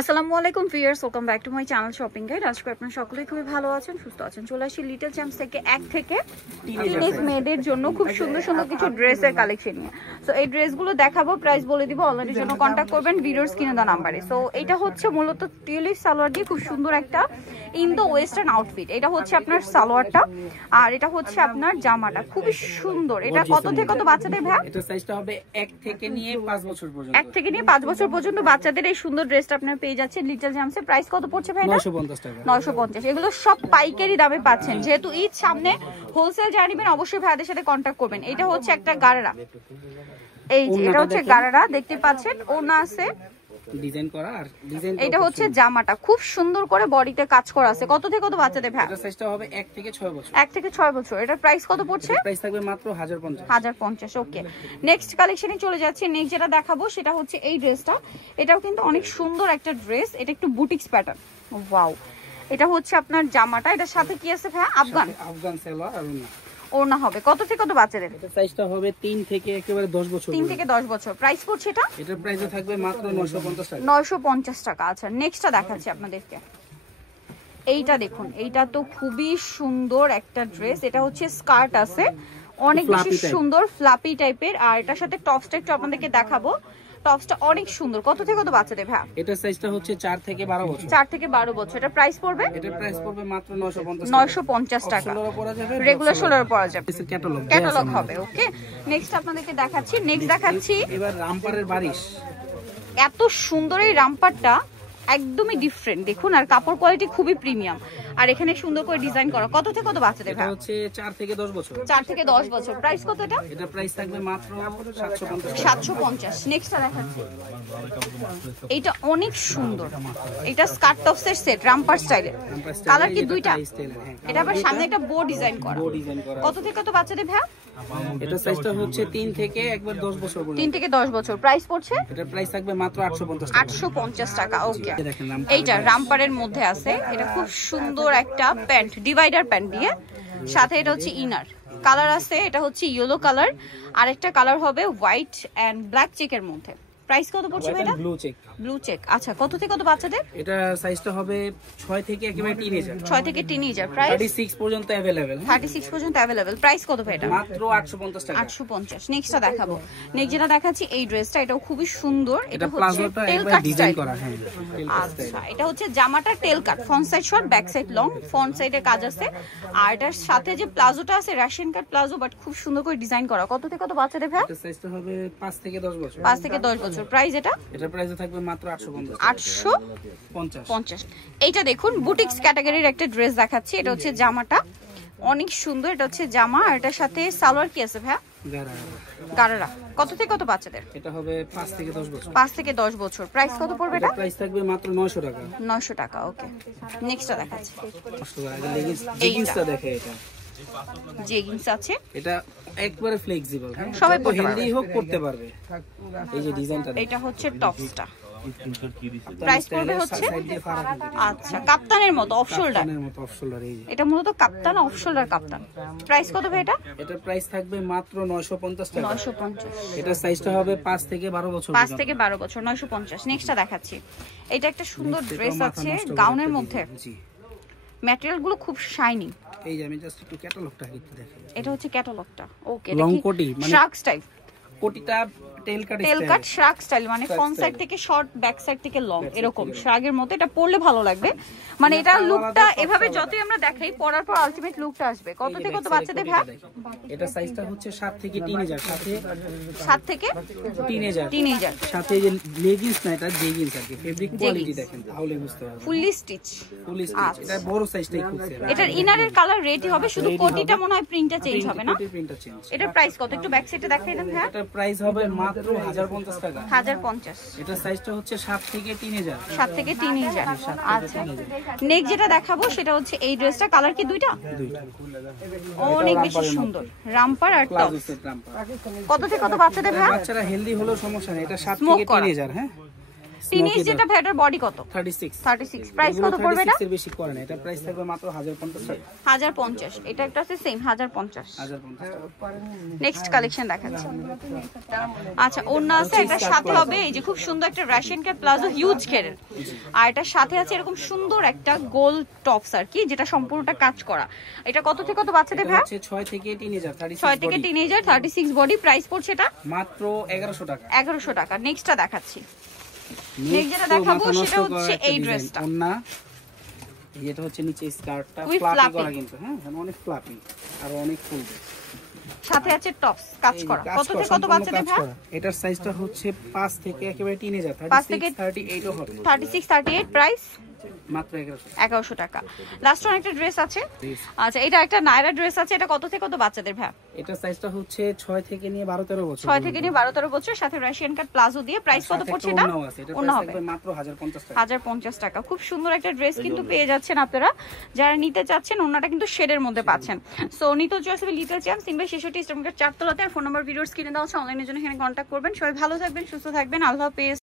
আসসালামু আলাইকুম viewers, welcome back to my channel shopping guide. আজকে আপনারা সকলেই খুবই ভালো আছেন, সুস্থ আছেন। চলে আসি লিটল চ্যাম্পস থেকে এক থেকে টিনেজ মেয়েদের জন্য খুব সুন্দর সুন্দর কিছু ড্রেসের কালেকশন নিয়ে। সো এই ড্রেসগুলো দেখাবো, প্রাইস বলে দিব। অলরেডি জন্য কন্ট্যাক্ট করবেন ভিডিওর স্ক্রিনে দেওয়া নাম্বারে। সো এটা হচ্ছে মূলত টিউলিপ সালোয়ার দিয়ে খুব সুন্দর একটা ইন্দো ওয়েস্টার্ন আউটফিট। এটা হচ্ছে আপনার সালোয়ারটা, আর এটা হচ্ছে আপনার জামাটা। খুবই সুন্দর। এটা কত থেকে কত বাচ্চাদের ভাই? এটা সাইজটা হবে 1 থেকে নিয়ে 5 বছর পর্যন্ত। 1 থেকে নিয়ে 5 বছর পর্যন্ত বাচ্চাদের এই সুন্দর ড্রেসটা আপনার পেয়ে যাচ্ছেন লিটল চ্যাম্পসে। প্রাইস কত পড়ছে ভাই? 950 টাকা। 950। এগুলো সব পাইকারি দামে পাচ্ছেন। যেহেতু ঈদ সামনে, হোলসেল যারা নেবেন অবশ্যই ভাইদের সাথে কন্ট্যাক্ট করবেন। এটা হচ্ছে একটা গারারা, এই যে এটা হচ্ছে গারারা, দেখতে পাচ্ছেন ওনা আছে ডিজাইন করা। আর ডিজাইন এটা হচ্ছে জামাটা, খুব সুন্দর করে বডিতে কাজ করা আছে। কত থেকে কত বাচ্চাদের ভাই? এটা সাইজটা হবে 1 থেকে 6 বছর। 1 থেকে 6 বছর। এটার প্রাইস কত পড়ছে? প্রাইস থাকবে মাত্র 1050। 1050। ওকে, নেক্সট কালেকশনে চলে যাচ্ছি। নেক্সট যেটা দেখাবো সেটা হচ্ছে এই ড্রেসটা। এটাও কিন্তু অনেক সুন্দর একটা ড্রেস। এটা একটু বুটিক্স প্যাটার্ন। ওয়াও, এটা হচ্ছে আপনার জামাটা। এটার সাথে কি আছে ভাই? আফগান সালোয়ার আর ওড়না হবে। কত থেকে কত বাচ্চাদের? এটা সাইজটা হবে 3 থেকে একেবারে 10 বছর। 3 থেকে 10 বছর। প্রাইস পড়ছে এটা? এটার প্রাইসও থাকবে মাত্র 950 টাকা। 950 টাকা। আচ্ছা, নেক্সটটা দেখাচ্ছি আপনাদেরকে। এইটা দেখুন, এইটা তো খুবই সুন্দর একটা ড্রেস। এটা হচ্ছে স্কার্ট আছে, অনেক বেশি সুন্দর ফ্লাপি টাইপের। আর এটার সাথে টপসটা একটু আপনাদেরকে দেখাবো। টপসটা অনেক সুন্দর। কত থেকে কত বাচ্চাদের ভাই? এটার সাইজটা হচ্ছে 4 থেকে 12 বছর। 4 থেকে 12 বছর। এটা প্রাইস পড়বে? এটার প্রাইস পড়বে মাত্র 950 টাকা। রেগুলার শোলার পরা যাবে, ক্যাটালগ হবে। ওকে, নেক্সট আপনাদেরকে দেখাচ্ছি। নেক্সট দেখাচ্ছি এবার রামপারের বারিশ। এত সুন্দর এই রামপারটা, একদমই ডিফারেন্ট দেখুন। আর কাপড় কোয়ালিটি খুবই প্রিমিয়াম। আর এখানে সুন্দর করে ডিজাইন করা। কত থেকে কত বাচ্চাদের ভাই? এটা হচ্ছে 4 থেকে 10 বছর। 4 থেকে 10 বছর। প্রাইস কত এটা? এটা প্রাইস থাকবে মাত্র 750। 750। নেক্সটটা দেখাচ্ছি। এইটা অনেক সুন্দর। এটা স্কার্ট টপসের সেট, রামপার স্টাইলে। কালার কি দুইটা? এটা আবার সামনে একটা বো ডিজাইন করা। কত থেকে কত বাচ্চাদের ভাই? এটা সাইজটা হচ্ছে 3 থেকে একবার 10 বছর পর্যন্ত। 3 থেকে 10 বছর। প্রাইস পড়ছে? এটা প্রাইস থাকবে মাত্র 850 টাকা। 850 টাকা। ওকে, এইটা রামপারের মধ্যে আছে। এটা খুব সুন্দর একটা প্যান্ট, ডিভাইডার প্যান্ট দিয়ে। সাথে এটা হচ্ছে ইনার কালার আছে। এটা হচ্ছে ইয়েলো কালার, আরেকটা কালার হবে হোয়াইট এন্ড ব্ল্যাক চেকের মধ্যে। প্রাইস কত পড়ছে এটা? Blue check. আচ্ছা, কত থেকে কত বাচ্চাদের? এটা সাইজটা হবে 6 থেকে একেবারে টিনেজার। 6 থেকে টিনেজার। প্রাইস 36 পর্যন্ত अवेलेबल। 36 পর্যন্ত अवेलेबल। প্রাইস কত ভাই এটা? মাত্র 850 টাকা। 850। নেক্সটটা দেখাবো। নেক্সট যেটা দেখাচ্ছি এই ড্রেসটা, এটাও খুবই সুন্দর। এটা প্লাজোটা একবার ডিজাইন করা। হ্যাঁ, আচ্ছা, এটা হচ্ছে জামাটা tail cut, front side short, back side long. Front সাইডে কাজ আছে। আর এটার সাথে যে প্লাজোটা আছে রাশিয়ান কাট প্লাজো, বাট খুব সুন্দর করে ডিজাইন করা। কত থেকে কত বাচ্চাদের ভাই? এটা সাইজটা হবে 5 থেকে 10 বছর। 5 থেকে 10 বছর। প্রাইস এটা? এটার প্রাইস থাকবে মাত্র 850। 850। এইটা দেখুন, বুটিক্স ক্যাটাগরির একটা ড্রেস দেখাচ্ছি। এটা হচ্ছে জামাটা, অনেক সুন্দর। এটা হচ্ছে জামা, আর এটার সাথে সালোয়ার কি আছে ভাই? গারারা। কত থেকে কত বাচ্চাদের? এটা হবে 5 থেকে 10 বছর। 5 থেকে 10 বছর। প্রাইস কত পড়বে এটা? প্রাইস থাকবে মাত্র 900 টাকা। 900 টাকা। ওকে, নেক্সটটা দেখাচ্ছি। লেগিংসটা দেখে, এটা জেগিংস আছে। এটা একবারে ফ্লেক্সিবল। সবাই পড়তে হেলদি হোক করতে পারবে। এই যে ডিজাইনটা, এটা হচ্ছে টপসটা। প্রাইস পড়বে হচ্ছে, আচ্ছা, কাপ্তানের মতো অফ শোল্ডার। এটা মূলত কাপ্তান, অফ শোল্ডার কাপ্তান। প্রাইস কত ভাই এটা? এটা প্রাইস থাকবে মাত্র 950 টাকা। 950। এটা সাইজটা হবে 5 থেকে 12 বছর। 5 থেকে 12 বছর। 950। নেক্সটটা দেখাচ্ছি। এটা একটা সুন্দর ড্রেস আছে গাউনের মধ্যে। ম্যাটেরিয়াল গুলো খুব শাইনি। এই যে আমি জাস্ট একটু ক্যাটালগটা একটু দেখাই। এটা হচ্ছে ক্যাটালগটা। ওকে, লং কোটি, মানে শার্ক স্টাইল। কোটিটা টেল কাট শার্ক স্টাইল, মানে ফ্রন্ট সাইড থেকে শর্ট, ব্যাক সাইড থেকে লং, এরকম শার্কের মতো। এটা পরলে ভালো লাগবে। মানে এটা লুকটা এভাবে যতই আমরা দেখাই, পরার পর আলটিমেট লুকটা আসবে। কত থেকে কত বাচ্চাদের ভাই? এটা সাইজটা হচ্ছে 7 থেকে টিনেজার। সাথে 7 থেকে টিনেজার। সাথে যে লেগিংস না, এটা জেগিংস আর কি। ফেব্রিক কোয়ালিটি দেখেন তাহলে বুঝতে পারবেন। Fully stitch. এটা বড় সাইজটাই খুব। এটার ইনারের কালার রেডই হবে, শুধু কোটিটা মনে হয় প্রিন্টটা চেঞ্জ হবে না? এটার প্রাইস কত? একটু ব্যাক সাইডে দেখাই দেন ভাই। এটার প্রাইস হবে মাত্র 1050 টাকা। 1050। এটা সাইজটা হচ্ছে 7 থেকে টিনেজার। 7 থেকে টিনেজার। আচ্ছা, নেক্সট যেটা দেখাবো সেটা হচ্ছে এই ড্রেসটা। কালার কি দুইটা? অনেক বেশি সুন্দর। রামপার আর টপস। কত থেকে কত বাচ্চাদের ভাই? বাচ্চারা হেলদি হলেও সমস্যা নেই। এটা 7 থেকে টিনেজার। হ্যাঁ, টিনেজ যেটা ভেটার বডি কত 36 প্রাইস কত পড়বে এটা 36 এর বেশি করে না, এটা প্রাইস থাকবে মাত্র 1050 টাকা। 1050, এটা একটা আছে সেম 1050। 1050 নেক্সট কালেকশন দেখাচ্ছি। আচ্ছা ওন্না আছে, একটা সাথে হবে এই যে খুব সুন্দর একটা রাশিয়ান ক্যাপ প্লাজো হিউজ ঘেরের, আর এটার সাথে আছে এরকম সুন্দর একটা গোল টপস আর কি, যেটা সম্পূর্ণটা কাজ করা। এটা কত থেকে কত বাচ্চাদের ভাই? 6 থেকে টিনেজার 6 থেকে টিনেজার 36 বডি, প্রাইস পড়ছে এটা মাত্র 1100 টাকা। 1100 টাকা। নেক্সটটা দেখাচ্ছি। নেক্সট যেটা দেখাবো সেটা হচ্ছে এই ড্রেসটা। ওন্না এটা হচ্ছে নিচে স্কার্টটা With ফ্লাপি flapping। করা কিন্তু, হ্যাঁ অনেক ফ্লাপি আর অনেক ফুল, সাথে আছে টপস কাজ করা। কত থেকে কত বাচ্চাদের ভাই? এটার সাইজটা হচ্ছে 5 থেকে একেবারে টিনেজার 5 থেকে 38 ও হবে। 36 38, প্রাইস মাত্র 1100 টাকা। লাস্ট ওয়ান একটা ড্রেস আছে। আচ্ছা এটা একটা নায়রা ড্রেস আছে, এটা কত থেকে কত বাচ্চাদের ভাই? এটার সাইজটা হচ্ছে 6 থেকে নিয়ে 12 13 বছর। 6 থেকে নিয়ে 12 13 বছর, সাথে রাশিয়ান কাট প্লাজো দিয়ে। প্রাইস কত পড়ছে এটা? অন্য হবে মাত্র 1050 টাকা। 1050 টাকা। খুব সুন্দর একটা ড্রেস কিন্তু পেয়ে যাচ্ছেন আপনারা, যারা নিতে চাচ্ছেন। ওনাটা কিন্তু শেডের মধ্যে পাচ্ছেন। সো নিতে চলে আসবে little champs, symbol 66 eastern market 4 তলাতে। আর ফোন নাম্বার ভিডিওর স্ক্রিনে দেওয়া আছে, অনলাইনের জন্য এখানে কন্ট্যাক্ট করবেন। সবাই ভালো থাকবেন, সুস্থ থাকবেন, আল্লাহ হাফেজ।